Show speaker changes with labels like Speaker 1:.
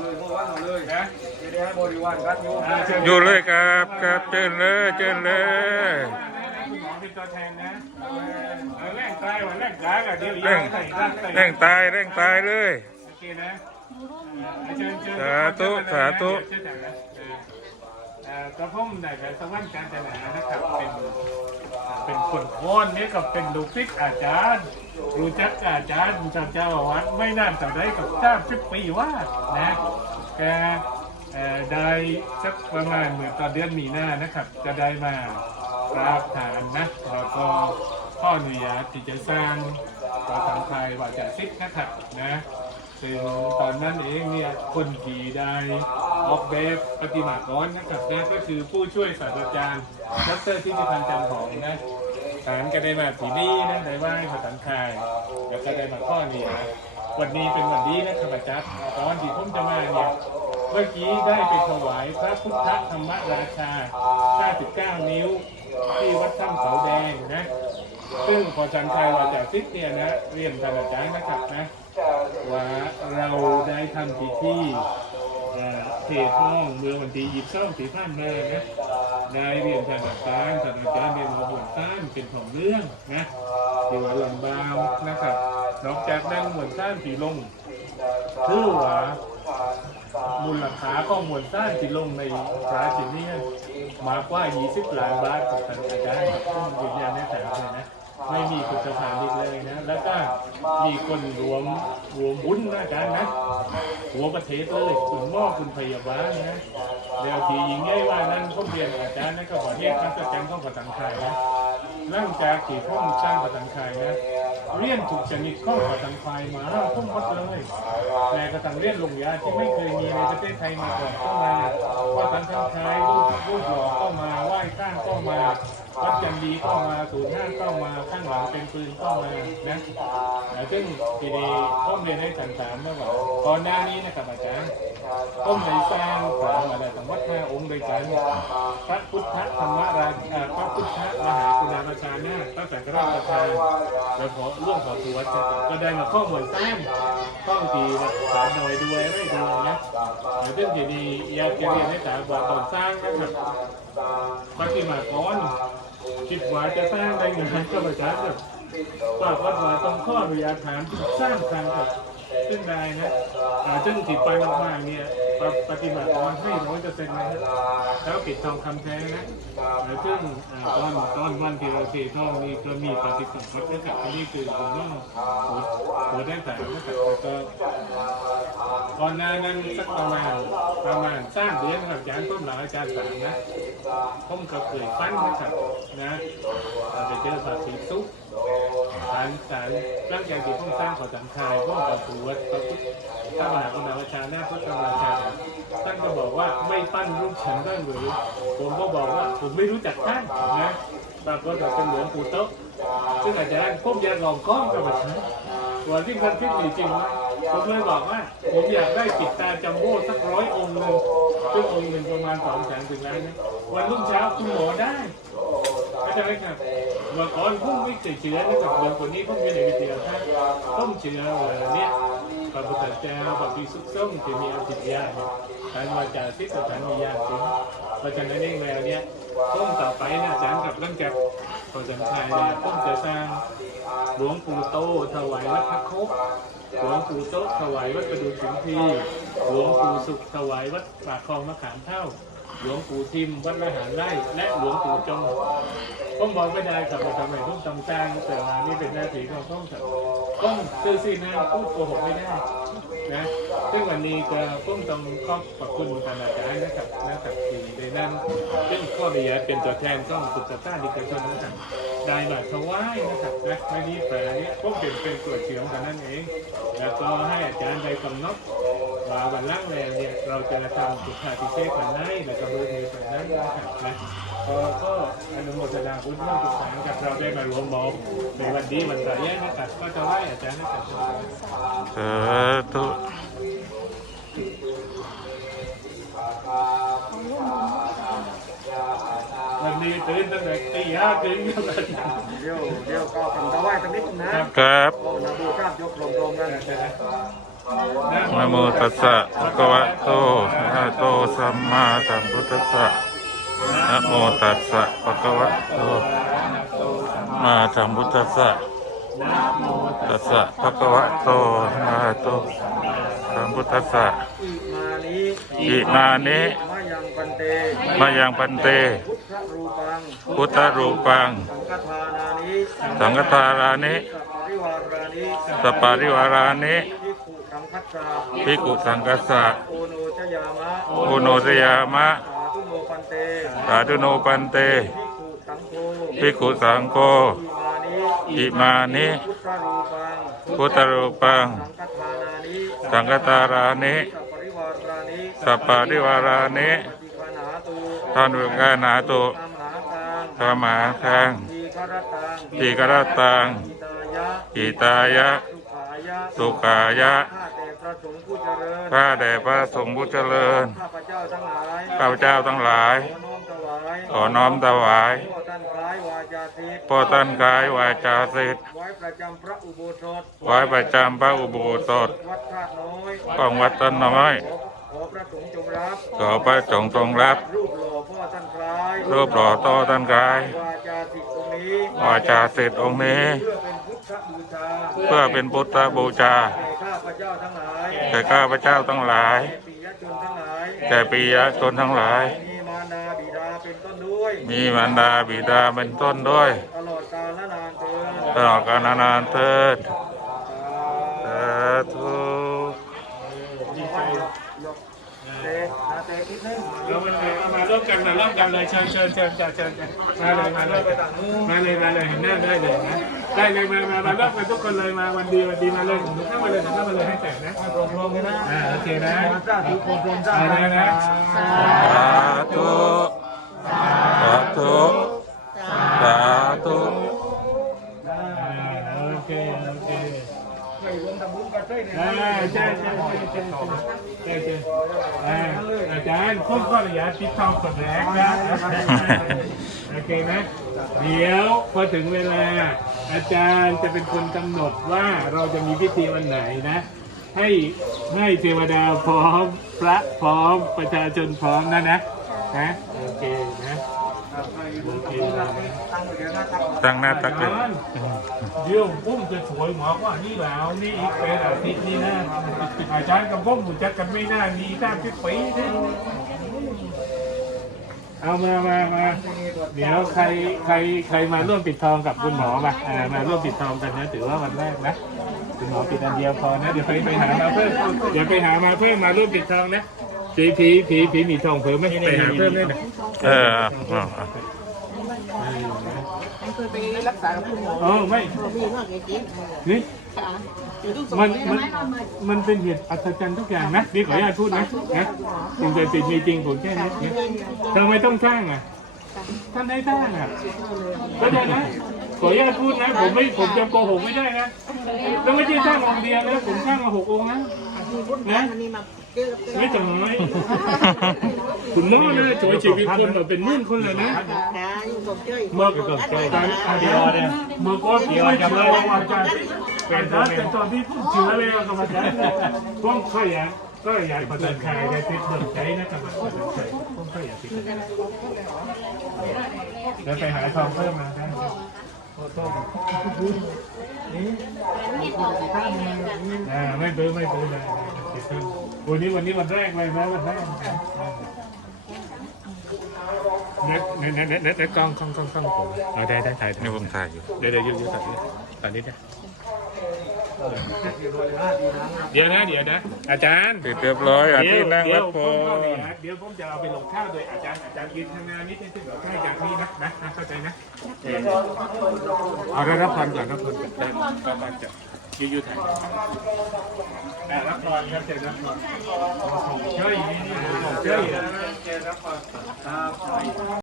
Speaker 1: เลยเมื่อวันเอาเลยนะจะได้ให้บริวารกันอยู่
Speaker 2: อยู่เลยครับครับเชิญเลยเชิญเลย
Speaker 3: คุณหมอเป็นตัวแทนนะเออแรงตายวันแรงกายกับเดี๋ยว
Speaker 2: เร่ง
Speaker 3: ใส่ร่างใส่
Speaker 2: เร่งตายเร่งตายเลย
Speaker 3: โอเคนะเชิญเชิญ
Speaker 2: สาธุสาธุ
Speaker 3: เชิญนะเอ่อกระผมได้กับสวรรค์การจนานะครับเป็น เป็นคนโคนนี่ก็เป็นลูกศิษย์อาจารย์ รู้จักอาจารย์เจ้าเจ้าอาวัดไม่นานต่อได้กับเจ้าสิบปีว่านะแต่ได้สักประมาณเหมือนตอนเดือนมีนานะครับ จะได้มากราบฐานนะแล้วก็ข้ออนุญาตที่จะสร้างวัดสังไทยว่าจะซิกนะครับนะซึ่งตอนนั้นเองเนี่ยคนขี่ได้ ออกแบบปฏิมากรนะครับนะก็คือผู้ช่วยศาสตราจารย์ดรทิติพันธ์จันทร์หอมนะฐานก็ได้มาที่นี่นะได้ไหว้พระสังฆายแล้วก็ได้มาข้อนี้นะวันนี้เป็นวันดีนะครับอาจารย์ตอนที่ผมจะมาเนี่ยเมื่อกี้ได้ไปถวายพระพุทธธรรมราชา 59 นิ้ว ที่วัดถ้ำเขาแดงนะ ซึ่งพอจันทร์วาจาซิดเนี่ยนะ เรียนท่านอาจารย์นะครับนะ ว่าเราได้ทำพิธี เอ่อเทห้องเมื่อวันที่ยี่สิบสองสี่พันมานะได้เรียนทานอาจารย์ทานอาจารย์เรียนมาบวชท่านเป็นของเรื่องนะอยู่ว่าลำบาวนะครับนอกจากนั้นมวลท่านสีลงคือว่ามูลค่าก็มวลท่านที่ลงในพระจินีมากกว่า 20ล้านบาทของท่านอาจารย์ซึ่งยืนยันในแต่เลยนะ ไม่มีคุณสถานอีกเลยนะ แล้วก็มีคนรวมรวมบุญนะอาจารย์นะ หัวประเทศเลยคุณหมอคุณพยาบาลนะเดี๋ยวทียิงง่ายว่านั้นผมเรียนอาจารย์นะก็บอกเรียกการจัดการของประสังไทยนะหลังจากที่ผมสร้างประสังไทยนะเรียนถูกชนิดข้อประสังไทยมาแล้วผมหมดเลยแต่กระทังเรียนลงยาที่ไม่เคยมีในประเทศไทยมาก่อนก็มาว่าประสังไทยรูปรูปหล่อก็มาไหว้ข้าง มาวัดจันดีก็มาศูนย์ห้าก็มาข้างหลังเป็นปืนก็มานะ แต่ซึ่งทีนี้ผมเรียนให้สันสามเมื่อวันก่อนหน้านี้นะครับอาจารย์ผมได้สร้างพระอะไรต่างวัดห้าองค์โดยกันพระพุทธธรรมราพระพุทธมหากุณาประชานาถพระสังฆราชประธานแล้วขอร่วมขอสุวัดจะก็ได้มาข้อมูลสร้างต้องทีวัดสามหน่อยด้วยไม่ดูนะแต่ซึ่งทีนี้อยากจะเรียนให้สาวว่าตอนสร้างนะครับปฏิมากรคิดว่าจะสร้างได้งานก็ประชาชน ปรากฏว่าต้องข้ออนุญาตฐานสร้างทางกับซึ่งได้นะอ่าซึ่งติดไปมากๆเนี่ยปฏิปฏิบัติตอนให้ร้อยเปอร์เซ็นต์นะครับแล้วปิดทองคำแท้นะแล้วซึ่งตอนตอนวันที่เราเททองนี่ก็มีปฏิสัมพันธ์กับอันนี้คือผมต้องหัวได้แต่นะครับแล้วก็ก่อนหน้านั้นสักประมาณประมาณสร้างเดือนครับอาจารย์ต้มหลังอาจารย์สามนะผมก็เคยปั้นนะครับนะเราไปเจอพระศรีสุข สารสารร่างอย่างที่ผมสร้างขอสังคายพวกกับตัวพระพุทธพระมหากรุณาธิชาหน้าพระกรราชาท่านก็บอกว่าไม่ปั้นรูปฉันได้หรือผมก็บอกว่าผมไม่รู้จักท่านนะปรากฏว่าเป็นหลวงปู่โต๊ะซึ่งอาจารย์ผมอยากลองกล้องกับฉันวันที่คันคิดจริงๆนะผมเลยบอกว่า ผมอยากได้ปิดตาจัมโบ้สักร้อยองค์หนึ่งซึ่งองค์หนึ่งประมาณสองแสนถึงล้านนะวันรุ่งเช้าคุณหมอได้ ใจไหมครับเมื่อก่อนพุ่งไม่ติดเชื้อนะครับเมื่อคนนี้พุ่งอยู่ในวิทยาศาสตร์พุ่งเชื้อว่านี่ยพระพุทธเจ้าพระพิสุทธิ์ส้มที่มีอภิญญาเนี่ยการมาจากที่สถานมีญาณจริงเพราะฉะนั้นเองแววเนี่ยพุ่งต่อไปนะอาจารย์กับเรื่องจากพอจำชายเนี่ยพุ่งจะสร้างหลวงปู่โตถวายวัดพระคบหลวงปู่โตถวายวัดกระดูกถึงทีหลวงปู่สุขถวายวัดปากคลองมะขามเท่า หลวงปู่ทิมวัดละหารไร่และหลวงปู่จงผมบอกไม่ได้ครับว่าทำไมผมทำสร้างแต่ว่านี่เป็นหน้าที่ของผมครับผมซื้อซีนะพูดโกหกไม่ได้นะซึ่งวันนี้ก็ผมต้องขอบขอบคุณท่านอาจารย์นะครับนะครับที่ได้นั่นเป็นข้ออนุญาตเป็นตัวแทนของสุขภาพดิกชนนะครับได้มาถวายนะครับนะไม่นี้แปลนี้ผมเป็นเป็นตัวเฉียงกันนั่นเอง แล้วก็ให้อาจารย์ไปกำหนด วาวันล่างแรงเนี่ยเราจะทำสุขาพิเศษกันได้และกระบวนการแบบนั้นะครับนะพอก็อนุโมทนาบุญร่วมทุกครั้งกับเราได้มารวมมองในวันนี้วันพระยนะครับก็จะไหว้อาจารย์นะครับ
Speaker 2: สาธุ
Speaker 3: วันนี้ตื่นตั้งแต่ตีห้าคืน
Speaker 1: เดี๋ยวเดี๋ยวก็ทำตะไหว้ตรงนี้นะครับโอ้นาบูครับยกลมๆนั่น
Speaker 3: ใช่ไหม
Speaker 2: นะโมตัสสะภะคะวะโตอะระหะโตสัมมาสัมพุทธัสสะนะโมตัสสะภะคะวะโตมาสัมพุทธัสสะตัสสะภะคะวะโตอะระหะโตสัมพุทธัสสะ
Speaker 1: อิมานิ
Speaker 2: มา
Speaker 1: ยังปันเต พุทธรูปัง สังฆทานานิ
Speaker 2: สังฆทารานิ
Speaker 1: สปาริ
Speaker 2: วารานิ
Speaker 1: ภิกขุสังคัสสะ
Speaker 2: ภิกขุสังกัสสะ
Speaker 1: โอโนจยามะ
Speaker 2: โอโนสยามะ
Speaker 1: สาธุโนปันเต
Speaker 2: สาธุโนปันเต
Speaker 1: ภิกขุสังโฆ
Speaker 2: ภิกขุสังโฆ
Speaker 1: อิมานิ
Speaker 2: อิมานิ
Speaker 1: พุทธรูปัง
Speaker 2: พุทธรูปัง
Speaker 1: สังฆทานานิ
Speaker 2: สังฆทารานิ
Speaker 1: สัปปริวารานิ
Speaker 2: สัปปาริวารานิ
Speaker 1: ปฏิคานาตุ
Speaker 2: ท่านวิกานาตุ
Speaker 1: ธรรมหากัง
Speaker 2: ธรรมาคัง
Speaker 1: ทีครตัง
Speaker 2: ทีกรตัง
Speaker 1: อิตายะ
Speaker 2: อิตายะ
Speaker 1: สุขายะ
Speaker 2: สุขายะ
Speaker 1: ข้าแต่พ ระสงฆ์ผู้เจริญ
Speaker 2: ข้าแด่พระสงฆ์ผู้เจริญ
Speaker 1: ข้าพเจ้าทั้งหลาย
Speaker 2: ข้าพเจ้าทั้งหลาย
Speaker 1: ขอน้อมถวาย
Speaker 2: ขอน้อมถวาย
Speaker 1: พ่อท่านคล้ายวาจาทิพย์
Speaker 2: พ่อท่านกายวาจาสิทธิ์
Speaker 1: ไว้ประจำพระอุโบสถ
Speaker 2: ไว้ประจำพระอุโบสถ
Speaker 1: วัดธาตุน้อย
Speaker 2: ของวัดต้นน้อย
Speaker 1: ขอขอพระสงฆ์จงรับ
Speaker 2: ขอพระสงฆ์ทรงรับ
Speaker 1: รูปหล่อพ่อท่านคล้าย
Speaker 2: รูปหล่อโตท่านกายวา
Speaker 1: จาสิทธิ์ตรงนี้
Speaker 2: วาจาสิทธิ์องค์นี้
Speaker 1: เพื่อเป็นพุทธบูชา
Speaker 2: เพื่อเป็นพุทธบูชา
Speaker 1: แก่ข้าพเจ้าทั้งหลาย
Speaker 2: แก่ข้าพเจ้าทั้งหลาย
Speaker 1: แก่ปิยชนทั้งหลาย
Speaker 2: แก่ปิยชนทั้งหลาย
Speaker 1: มีมารดาบิดาเป็นต้นด้วย
Speaker 2: มีมารดาบิดาเป็นต้นด้วย
Speaker 1: ตลอดกาลนานเทิน
Speaker 2: ตลอดกาลนานเถิดสาธุ
Speaker 1: เตะนาเตะนิดนึง
Speaker 3: เรามาเลยมาร่วมกันมาร่วมกันเลยเชิญเชิญเชิญจ้ะเชิญจ้ะมาเลยมาเลยมาเลยมาเลยเห็นหน้าได้เลยนะ ได้เลยมามามาร่วมกันทุกคนเลยมาวันดีวันดีมาเลยเข้ามาเลยเข้ามาเลยให้แตกนะ
Speaker 1: รวมรวมกันนะ
Speaker 3: อ่าโอเคนะ
Speaker 1: สาธุรวมรวมสา
Speaker 3: เอาเลยนะ
Speaker 2: สาธุสาธุสาธุ
Speaker 3: โอเคโอเค
Speaker 1: ไม่รวมทำบุญกันด้
Speaker 3: ใช่ใช่ใช่ใช่ใช่ใช่อาจารย์ผมก็อยากติดทองกดแรงนะโอเคนะเดี๋ยวพอถึงเวลา อาจารย์จะเป็นคนกำหนดว่าเราจะมีพิธีวันไหนนะ ให้ให้เทวดาพร้อมพระพร้อมประชาชนพร้อมนะนะนะโอเคนะโอเคนะ
Speaker 1: ตั้งเดี๋ยวนะตั้ง
Speaker 2: ตั้งหน้าตักเลย
Speaker 3: เดี๋ยวผมจะสวยหมอกว่านี่แล้วนี่อีกเป็นอาทิตย์นี้นะอาจารย์กับผมรู้จักกันไม่น่ามีสามสิบปีนะ เอามามามาเดี๋ยวใครใครใครมาร่วมปิดทองกับคุณหมอมาอ่ามาร่วมปิดทองกันนะถือว่าวันแรกนะคุณหมอปิดอันเดียวพอนะเดี๋ยวไปไปหามาเพิ่มเดี๋ยวไปหามาเพิ่มมาร่วมปิดทองนะผีผีผีผีมีทองเพิ่มไหมไปหาเพิ่มได้ไหม
Speaker 2: เออเอาเค
Speaker 4: ยไปรักษากับคุณหมอ
Speaker 3: อ๋อไม่
Speaker 4: มีมาเลยจริง
Speaker 3: นี่
Speaker 4: ค่ะอยู่ที่ส
Speaker 3: มัน
Speaker 4: มั
Speaker 3: มันมันเป็นเหตุอัศจรรย์ทุกอย่างนะพี่ขออนุญาตพูดนะนะสิ่งศักดิ์สิทธิ์มีจริงผมแค่นี้นะทำไมต้องสร้างอะท่านได้สร้างอะก็ได้นะขออนุญาตพูดนะผมไม่ผมจะโกหกไม่ได้นะแล้วไม่ใช่สร้างองค์เดียวนะผมสร้างมาหกองค์นะ
Speaker 4: มีคนงานอันนี้มาเจอกับ
Speaker 3: ไม่ต่อยคุณน้อนะช่วยชีวิตคนแบบเป็นหมื่นคนเลยนะ
Speaker 4: ขาอยู่กับเจ้ย
Speaker 3: เมื่อก่อนเดียวเนี่ยเมื่อก่อนเดียวจำได้ว่าอาจารย์เป็นตอนแต่ตอนที่ผมเชื้อเลยกับอาจารย์ผมก็อยากก็อยากประเดินขายได้ติดเดินใจนะครับประเดินใจผมก็อยากติดแล้วไปหาทองเพิ่มมาได้อ่าไม่เบื่อไม่เบื่อเลยวันนี้วันนี้วันแรกเลยนะวันแรกเน็ตเน็ตเน็ตเน็ตเน็ตกล้องกล้องกล้องกล้องผมเอาได้ได้ถ่าย
Speaker 2: นี่ผมถ่ายอยู่
Speaker 3: เดี๋ยวเดี๋ยวยืดยืดตัดนิดตัดนิดนะ เดี๋ยวนะเดี๋ยวนะอาจารย์
Speaker 2: เสร็จเรียบร้อยอาที่นั่ง
Speaker 3: เดี๋
Speaker 2: รั
Speaker 3: ยว
Speaker 2: บพ
Speaker 3: ผมก็
Speaker 2: ร
Speaker 3: เดี๋ยวเดี๋ยวผมจะเอาไปลงข้าวโดยอาจารย์อาจารย์ยืนข้างหน้านิดนึงที่เดี๋ยวใกล้จากนี้นะนะนะเข้าใจนะเอารับพรก่อนรับพรก่อนได้ก็มาจะยืดยืดถ่ายอ่ารับพรครับเชิญรับพรเช่วยนี่นี่เช่วย